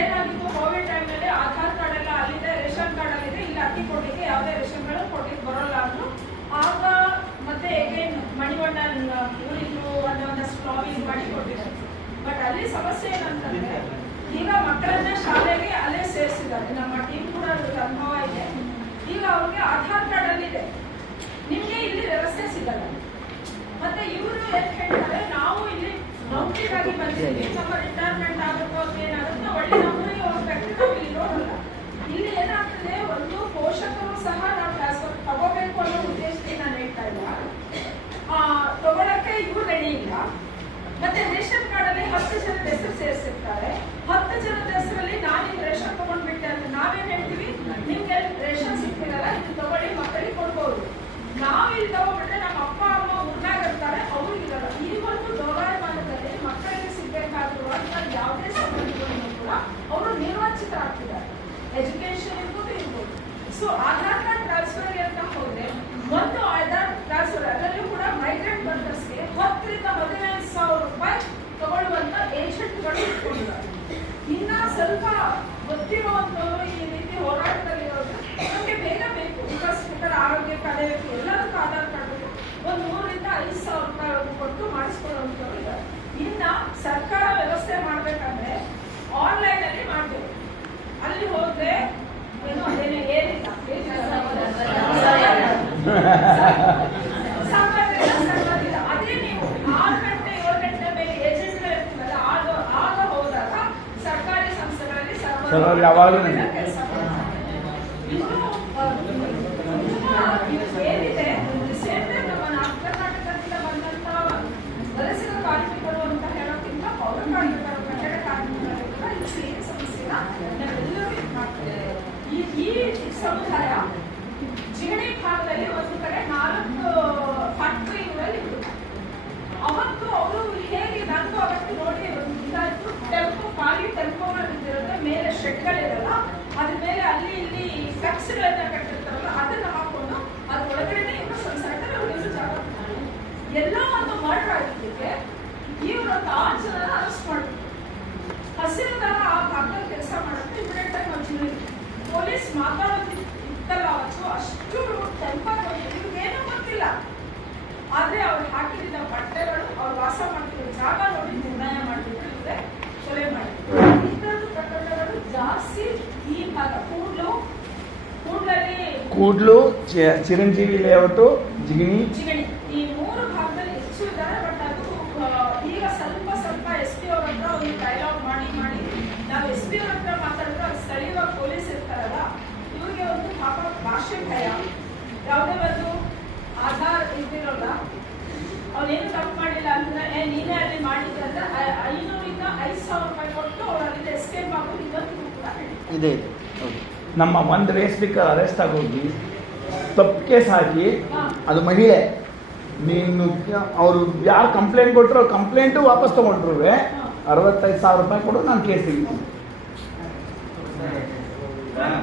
ಏನಾಗಿತ್ತು ಕೋವಿಡ್ ಟೈಮ್ನಲ್ಲಿ ಆಧಾರ್ ಕಾರ್ಡ್ ಎಲ್ಲ ಅಲ್ಲಿದೆ, ರೇಷನ್ ಕಾರ್ಡ್ ಅಲ್ಲಿದೆ, ಇಲ್ಲಿ ಅಕ್ಕಿ ಕೊಡ್ಲಿಕ್ಕೆ ಯಾವುದೇ ರೇಷನ್ಗಳು ಕೊಡ್ಲಿಕ್ಕೆ ಬರೋಲ್ಲ ಅಂದ್ರು. ಆಗ ಮತ್ತೆ ಅಗೇನ್ ಮಣಿವಣ್ಣ ಊರಿದ್ರು ಒಂದೊಂದಷ್ಟು ಲಾಬಿಂಗ್ ಮಾಡಿ ಕೊಟ್ಟಿದ್ದಾರೆ. ಬಟ್ ಅಲ್ಲಿ ಸಮಸ್ಯೆ ಏನಂತಂದ್ರೆ ಈಗ ಮಕ್ಕಳನ್ನ ಶಾಲೆಗೆ ಅಲ್ಲೇ ಸೇರಿಸಿದ್ದಾರೆ. ನಮ್ಮ ಟೀಮ್ ಕೂಡ ಅದ್ರ ಅನುಭವ ಇದೆ. ಈಗ ಅವ್ರಿಗೆ ಆಧಾರ್ ಕಾರ್ಡ್ ಅಲ್ಲಿದೆ, ನಿಮ್ಗೆ ಇಲ್ಲಿ ವ್ಯವಸ್ಥೆ ಸಿಗಲ್ಲ. ಮತ್ತೆ ಇವರು ಏನ್ ಹೇಳ್ತಾರೆ, ನಾವು ಇಲ್ಲಿ ನೌಕರಿಗಾಗಿ ಬಂದಿದ್ದೀವಿ, ನಮ್ಮ ರಿಟೈರ್ಮೆಂಟ್ ಆಗುತ್ತೋ ಏನಾಗುತ್ತೆ ಒಳ್ಳೆ ನೌಕರಿಗೆ ಹೋಗ್ಬೇಕು, ನಾವು ಇಲ್ಲಿ ನೋಡಲ್ಲ. ಇಲ್ಲಿ ಏನಾಗ್ತದೆ, ಒಂದು ಪೋಷಕರು ಸಹ ನಾವು ಟ್ರಾನ್ಸ್ಫರ್ ತಗೋಬೇಕು ಅನ್ನೋ ಉದ್ದೇಶದಿಂದ ನಾನು ಹೇಳ್ತಾ ಇಲ್ಲ, ತಗೊಳಕ್ಕೆ ಇವ್ರು ರೆಡಿ ಇಲ್ಲ. ಮತ್ತೆ ರೇಷನ್ ಕಾರ್ಡ್ ಅಲ್ಲಿ 10 ಜನದ ಹೆಸರು ಸೇರಿಸಿರ್ತಾರೆ. 10 ಜನದ ಹೆಸರಲ್ಲಿ ನಾನು ರೇಷನ್ ತಗೊಂಡ್ಬಿಟ್ಟೆ ಅಂತ ನಾವೇನ್ ಹೇಳ್ತೀವಿ, ನಿಮ್ಗೆ ರೇಷನ್ ಸಿಗ್ತಿರಲ್ಲ, ಇದು ತಗೊಳ್ಳಿ ಮಕ್ಕಳಿಗೆ ಕೊಡ್ಬೋದು. ನಾವಿಲ್ಲಿ ತಗೊಂಡ್ಬಿಟ್ರೆ ನಮ್ಮ ಅಪ್ಪ ಅಮ್ಮ ಊರಾಗಿರ್ತಾರೆ, ಅವ್ರಿಗಿರಲ್ಲ. ಈ ಒಂದು ದೌರಾಯಮಾನದಲ್ಲಿ ಮಕ್ಕಳಿಗೆ ಸಿಗ್ಬೇಕಾಗಿರುವ ಯಾವುದೇ ಸಂಬಂಧಗಳನ್ನು ಕೂಡ ಅವರು ನಿರ್ವಂಚಿತರಾಗ್ತಿದ್ದಾರೆ. ಎಜುಕೇಶನ್ ಇರ್ಬೋದು. ಸೊ ಆಧಾರ್ ಕಾರ್ಡ್ ಟ್ರಾನ್ಸ್ಫರ್ ಅಂತ ಹೋದ್ರೆ ಒಂದು ಆಧಾರ್ ಟ್ರಾನ್ಸ್ಫರ್ ಅದರಲ್ಲೂ ಕೂಡ ಮೈಗ್ರೆಂಟ್ ವರ್ಕರ್ಸ್ಗೆ 10,000 ರಿಂದ 15,000 ರೂಪಾಯಿ ತಗೊಳ್ಳುವಂತ ಏಜೆಂಟ್ಗಳು ಇಟ್ಕೊಂಡಿದ್ದಾರೆ. ಇನ್ನ ಸ್ವಲ್ಪ ಗೊತ್ತಿರುವಂತವರು ಈ ರೀತಿ ಹೋರಾಟದಲ್ಲಿರೋದು ನಮಗೆ ಬೇಗ ಬೇಕು, ಬಿಕಾಸ್ ಇತರ ಆರೋಗ್ಯ ಕಾಲೇಜು ಎಲ್ಲದಕ್ಕೂ ಆಧಾರ್ ಕಾರ್ಡ್ ಬೇಕು. ಒಂದು 3,000 ರಿಂದ 5,000 ರೂಪಾಯಿ ಕೊಟ್ಟು ಮಾಡಿಸ್ಕೊಳ್ಳುವಂತವ್ರು ಇದ್ದಾರೆ. ಇನ್ನ ಸರ್ಕಾರ ವ್ಯವಸ್ಥೆ ಮಾಡ್ಬೇಕಂದ್ರೆ ಆನ್ಲೈನ್ ಅಲ್ಲಿ ಮಾಡ್ಬೇಕು. ಅಲ್ಲಿ ಹೋದ್ರೆ ಏನು ಅದೇನೇ ಏನಿಲ್ಲ, ಅದೇ ನೀವು 6 ಗಂಟೆ 7 ಗಂಟೆ ಮೇಲೆ ಏಜೆಂಟ್ಗಳು ಇರ್ತೀವಲ್ಲ, ಆಗ ಹೋದಾಗ ಸರ್ಕಾರಿ ಸಂಸ್ಥೆಗಳಲ್ಲಿ ಕೆಲಸ ಏನಿದೆ. ನಮ್ಮ ನಾರ್ತ್ ಕರ್ನಾಟಕದಿಂದ ಬಂದಂತ ವಲಸಿಗ ಕಾರ್ಮಿಕರು ಅಂತ ಹೇಳೋಕ್ಕಿಂತ ಪೌರ ಕಾರ್ಮಿಕರು, ಕಟ್ಟಡ ಕಾರ್ಮಿಕರು ಕೂಡ ಈ ಸೇಮ್ ಸಮಸ್ಯೆನ ನಾವೆಲ್ಲರೂ ಇದು ಮಾಡ್ತೇವೆ. ಈ ಸಮುದಾಯ ಜಿಗಣಿ ಭಾಗದಲ್ಲಿ ಒಂದು ಕಡೆ 4 ಫ್ಯಾಕ್ಟರಿಗಳಲ್ಲಿ ಅವತ್ತು ಅವರು ಹೇಗೆ ನನಗೂ ಅವತ್ತು ನೋಡಿ ಇದಾಯ್ತು. ಟೆಂಪೋ ಖಾಲಿ ಟೆಂಪೋಗಳು ಇದ್ದಿರುತ್ತೆ, ಮೇಲೆ ಶೆಡ್ಗಳಿರಲ್ಲ, ಅದ್ರ ಮೇಲೆ ಅಲ್ಲಿ ಇಲ್ಲಿ ಫ್ಲೆಕ್ಸ್ಗಳನ್ನ ಕಟ್ಟಿರ್ತಾರಲ್ಲ, ಅದನ್ನ ಹಾಕೊಂಡು ಅದ್ರ ಒಳಗಡೆ ಇವರು ಸಂಸಾರದಲ್ಲಿ ಉಳಿದು ಜಾಗ ಎಲ್ಲ ಒಂದು ಮರ್ಡರ್ ಆಗಿದ್ದಕ್ಕೆ ಇವರು ಒಂದು 6 ಜನ ಅರೆಸ್ಟ್ ಮಾಡಿದ್ರು. ಹಸಿರುದಾಗ ಆ ಭಾಗದಲ್ಲಿ ಕೆಲಸ ಮಾಡುತ್ತೆ. ಇಮಿಡಿಯೇಟ್ ಆಗಿ ನಾವು ಜಿಲ್ಲೆ ಪೊಲೀಸ್ ಮಾತಾಡೋದು ಇತ್ತಲ್ಲ, ಅವತ್ತು ಅಷ್ಟು ಟೆಂಪ ಇವ್ರಿಗೇನೂ ಗೊತ್ತಿಲ್ಲ. ಆದ್ರೆ ಅವ್ರು ಹಾಕಿದ ಬಟ್ಟೆಗಳು, ಅವ್ರು ವಾಸ ಮಾಡ್ತಿರೋ ಜಾಗ ನೋಡಿ ನಿರ್ಣಯ ಮಾಡಿದ್ರು, ಇವ್ರೆ ಕೊಲೆ ಮಾಡಿದ್ರು. ಇಂಥದ್ದು ಪ್ರಕರಣಗಳು ಜಾಸ್ತಿ ಈ ಭಾಗ ಕೂಡ್ಲು, ಚಿರಂಜೀವಿ ಲೇಔಟ್, ಜಿಗಣಿ ಈ 3 ಭಾಗದಲ್ಲಿ ಹೆಚ್ಚು ಇದ್ದಾರೆ. ಬಟ್ ಅದು ಈಗ ಸ್ವಲ್ಪ ಎಸ್ ಪಿ ಅವ್ರ ಹತ್ರ ಒಂದು ಡೈಲಾಗ್ ಮಾಡಿ ನಾವು ಎಸ್ ಪಿ ಅವ್ರ ಹತ್ರ ಮಾತಾಡಿದ್ರೆ ಅವ್ರು ಸ್ಥಳೀಯವಾಗಿ ಪೊಲೀಸ್ ಇರ್ತಾರಲ್ಲ, ಇವ್ರಿಗೆ ಒಂದು ಪಾಪ ಭಾಷೆ ಭಯ, ಯಾವುದೇ ಒಂದು ಆಧಾರ್ ಇದ್ದಿರೋಲ್ಲ, ಅವ್ರೇನು ತಪ್ಪು ಮಾಡಿಲ್ಲ ಅಂದ್ರೆ ನೀನೇ ಅಲ್ಲಿ ಮಾಡಿದ್ರೆ ಅಂದ್ರೆ 500 ರಿಂದ 5,000 ರೂಪಾಯಿ ಕೊಟ್ಟು ಅವ್ರು ಅಲ್ಲಿಂದ ಎಸ್ಕೇಪ್ ಆಗೋದು ಇವತ್ತಿಗೂ ಕೂಡ ಇದೆ. ನಮ್ಮ ಒಂದು ರೇಸ್ಲಿಕ್ಕೆ ಅರೆಸ್ಟ್ ಆಗೋಗಿ ತಪ್ಪು ಕೇಸ್ ಹಾಕಿ, ಅದು ಮಹಿಳೆ, ನೀನು ಅವರು ಯಾರು ಕಂಪ್ಲೇಂಟ್ ಕೊಟ್ಟರು ಕಂಪ್ಲೇಂಟು ವಾಪಸ್ ತೊಗೊಂಡ್ರು 65,000 ರೂಪಾಯಿ ಕೊಡು, ನಾನು ಕೇಸ್ ತೆಗಿತೀನಿ.